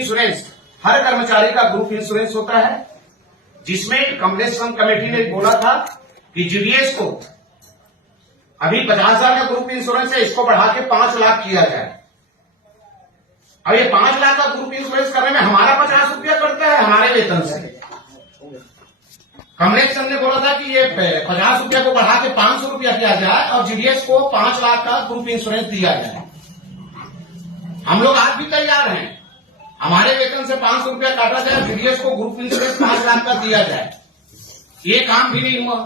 Insurance, हर कर्मचारी का group insurance होता है, जिसमें कमलेश संघ कमेटी ने बोला था कि जीडीएस को अभी 50,000 का ग्रुप इंश्योरेंस है, इसको बढ़ा के 5 लाख किया जाए। अब ये 5 लाख का ग्रुप इंश्योरेंस करने में हमारा 50 रुपया करता है हमारे वेतन से। कमलेश संघ ने बोला था कि ये 50 रुपया को बढ़ा के 500 रुपया किया जाए और जीडीएस को 5 लाख का ग्रुप इंश्योरेंस दिया जाए। हम लोग आज भी तैयार हैं, हमारे वेतन से 500 रुपया काटा जाए, जीडीएस को ग्रुप इंश्योरेंस 5 लाख का दिया जाए। ये काम भी नहीं हुआ।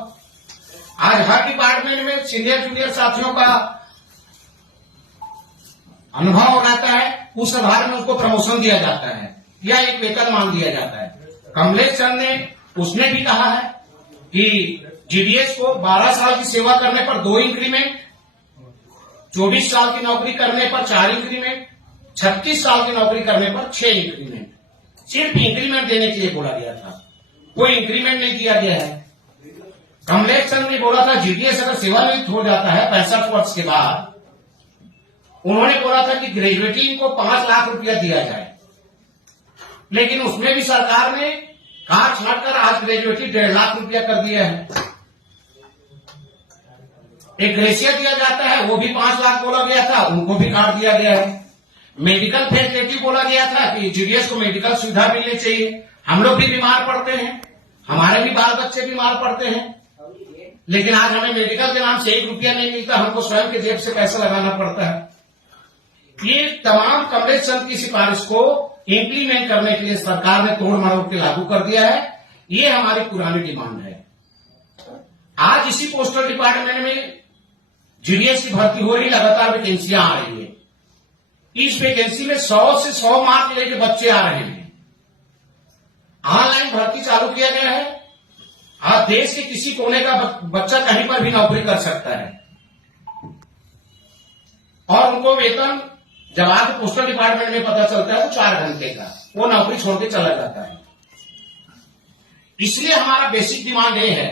आज हर डिपार्टमेंट में सीनियर जूनियर साथियों का अनुभव रहता है, उस आधार में उसको प्रमोशन दिया जाता है या एक वेतनमान दिया जाता है। कमलेश संघ ने उसने भी कहा है कि जीडीएस को 12 साल की सेवा करने पर 2 इंक्रीमेंट, 24 साल की नौकरी करने पर 4 इंक्रीमेंट, 36 साल की नौकरी करने पर 6 इंक्रीमेंट, सिर्फ इंक्रीमेंट देने के लिए बोला गया था, कोई इंक्रीमेंट नहीं दिया गया है। कमलेश संघ ने बोला था जीडीएस अगर सेवानिवृत्त हो जाता है 65 वर्ष के बाद, उन्होंने बोला था कि ग्रेजुएटी को 5 लाख रुपया दिया जाए, लेकिन उसमें भी सरकार ने काट छाटकर आज ग्रेजुएटी 1.5 लाख रुपया कर दिया है। एक ग्रेसिया दिया जाता है, वो भी 5 लाख बोला गया था, उनको भी काट दिया गया है। मेडिकल फैसिलिटी बोला गया था कि जीडीएस को मेडिकल सुविधा मिलनी चाहिए। हम लोग भी बीमार पड़ते हैं, हमारे भी बाल बच्चे बीमार पड़ते हैं, लेकिन आज हमें मेडिकल के नाम से 1 रुपया नहीं मिलता, हमको स्वयं के जेब से पैसा लगाना पड़ता है। ये तमाम कमलेश संघ की सिफारिश को इंप्लीमेंट करने के लिए सरकार ने तोड़ मरोड़ के लागू कर दिया है। ये हमारी पुरानी डिमांड है। आज इसी पोस्टल डिपार्टमेंट में जीडीएस की भर्ती हो रही, लगातार वैकेंसियां आ रही है। इस वैकेंसी में 100 से 100 मार्क लेके बच्चे आ रहे हैं। ऑनलाइन भर्ती चालू किया गया है। आज देश के किसी कोने का बच्चा कहीं पर भी नौकरी कर सकता है और उनको वेतन जब आज पोस्टल डिपार्टमेंट में पता चलता है तो 4 घंटे का, वो नौकरी छोड़ के चला जाता है। इसलिए हमारा बेसिक डिमांड ये है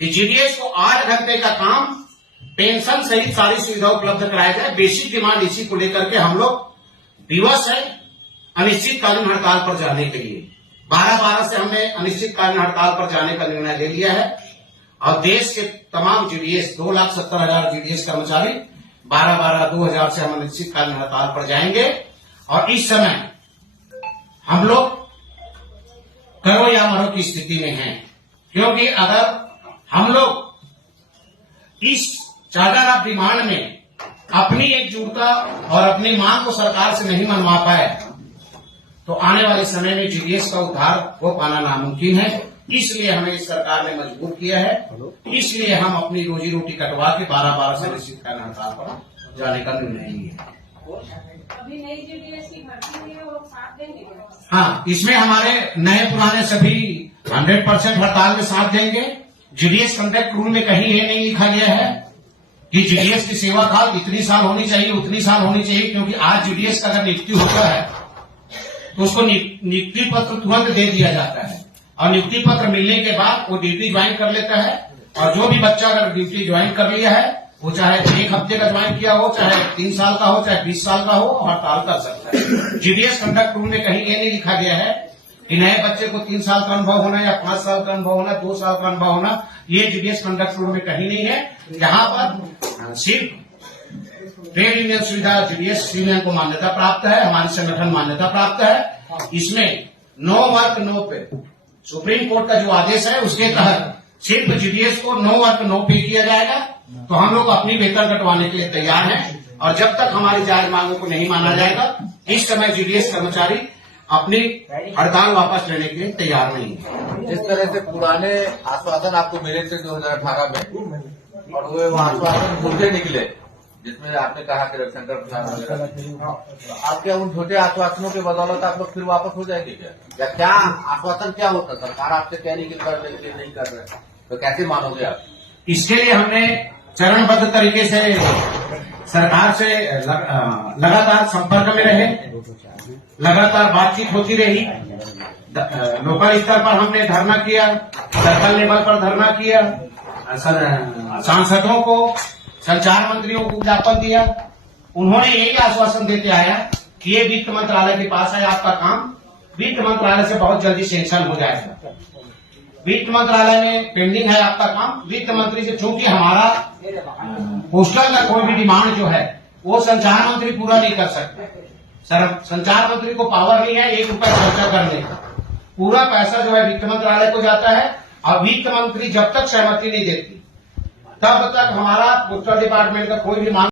कि जीडीएस को 8 घंटे का काम, पेंशन सहित सारी सुविधा उपलब्ध कराया जाए। बेसिक डिमांड इसी को लेकर के हम लोग दिवस है अनिश्चितकालीन हड़ताल पर जाने के लिए 12/12 से हमने अनिश्चितकालीन हड़ताल पर जाने का निर्णय ले लिया है और देश के तमाम जीडीएस 2,70,000 जीडीएस कर्मचारी 12/12/2000 से हम अनिश्चितकालीन हड़ताल पर जाएंगे। और इस समय हम लोग करो या मरो की स्थिति में हैं, क्योंकि अगर हम लोग इस चार्टर ऑफ डिमांड में अपनी एकजुटता और अपनी मांग को सरकार से नहीं मनवा पाए तो आने वाले समय में जीडीएस का उद्धार हो पाना नामुमकिन है। इसलिए हमें इस सरकार ने मजबूर किया है, इसलिए हम अपनी रोजी रोटी कटवा के 12/12 से अनिश्चितकालीन हड़ताल पर जाने का निर्णय लिए हैं। अभी नई जीडीएस की भर्ती हुई है, वो साथ देंगे? हाँ, इसमें हमारे नए पुराने सभी 100% हड़ताल में साथ देंगे। जीडीएस कॉन्ट्रैक्ट रूल में कहीं ये नहीं लिखा गया है कि जीडीएस की सेवा काल इतनी साल होनी चाहिए, उतनी साल होनी चाहिए, क्योंकि आज जीडीएस का अगर नियुक्ति होता है तो उसको नियुक्ति पत्र तुरंत दे दिया जाता है और नियुक्ति पत्र मिलने के बाद वो ड्यूटी ज्वाइन कर लेता है। और जो भी बच्चा अगर ड्यूटी ज्वाइन कर लिया है, वो चाहे 1 हफ्ते का ज्वाइन किया हो, चाहे 3 साल का हो, चाहे 20 साल का हो, हड़ताल कर सकता है। जीडीएस कॉन्ट्रैक्ट रूल में कहीं ये नहीं लिखा गया है कि नए बच्चे को 3 साल का अनुभव होना या 5 साल का अनुभव होना, 2 साल का अनुभव होना। ये जीडीएस कॉन्ट्रैक्ट रूल में कहीं नहीं है। यहाँ पर सिर्फ ट्रेड यूनियन सुविधा जीडीएस यूनियन को मान्यता प्राप्त है, हमारी संगठन मान्यता प्राप्त है। इसमें नो वर्क नो पे, सुप्रीम कोर्ट का जो आदेश है उसके तहत सिर्फ जीडीएस को नो वर्क नो पे किया जाएगा। तो हम लोग अपनी वेतन कटवाने के लिए तैयार हैं और जब तक हमारी जायज मांगों को नहीं माना जाएगा, इस समय जीडीएस कर्मचारी अपनी हड़ताल वापस लेने के लिए तैयार नहीं है। जिस तरह से पुराने आश्वासन आपको मिले थे 2018 में और वो आश्वासन झूठे निकले, जिसमें आपने कहा कि रविशंकर प्रसाद वगैरह, तो आप क्या उन झूठे आश्वासनों के बदौलत आप लोग फिर वापस हो जाएंगे क्या? या क्या आश्वासन क्या होता? सरकार आपसे कह रही कि कर लेंगे, नहीं कर रहे, तो कैसे मानोगे आप? इसके लिए हमने चरणबद्ध तरीके से सरकार से लगातार संपर्क में रहे, लगातार बातचीत होती रही। लोकल स्तर पर हमने धरना किया, सर्कल लेवल पर धरना किया, सांसदों को, संचार मंत्रियों को ज्ञापन दिया। उन्होंने यही आश्वासन देते आया कि ये वित्त मंत्रालय के पास है, आपका काम वित्त मंत्रालय से बहुत जल्दी सेंक्शन हो जाएगा। वित्त मंत्रालय में पेंडिंग है आपका काम। वित्त मंत्री से, चूंकि हमारा पोस्टल का कोई भी डिमांड जो है वो संचार मंत्री पूरा नहीं कर सकते। सर, संचार मंत्री को पावर नहीं है 1 रुपया खर्चा करने का। पूरा पैसा जो है वित्त मंत्रालय को जाता है और वित्त मंत्री जब तक सहमति नहीं देती तब तक हमारा पोस्टल डिपार्टमेंट का कोई भी मांग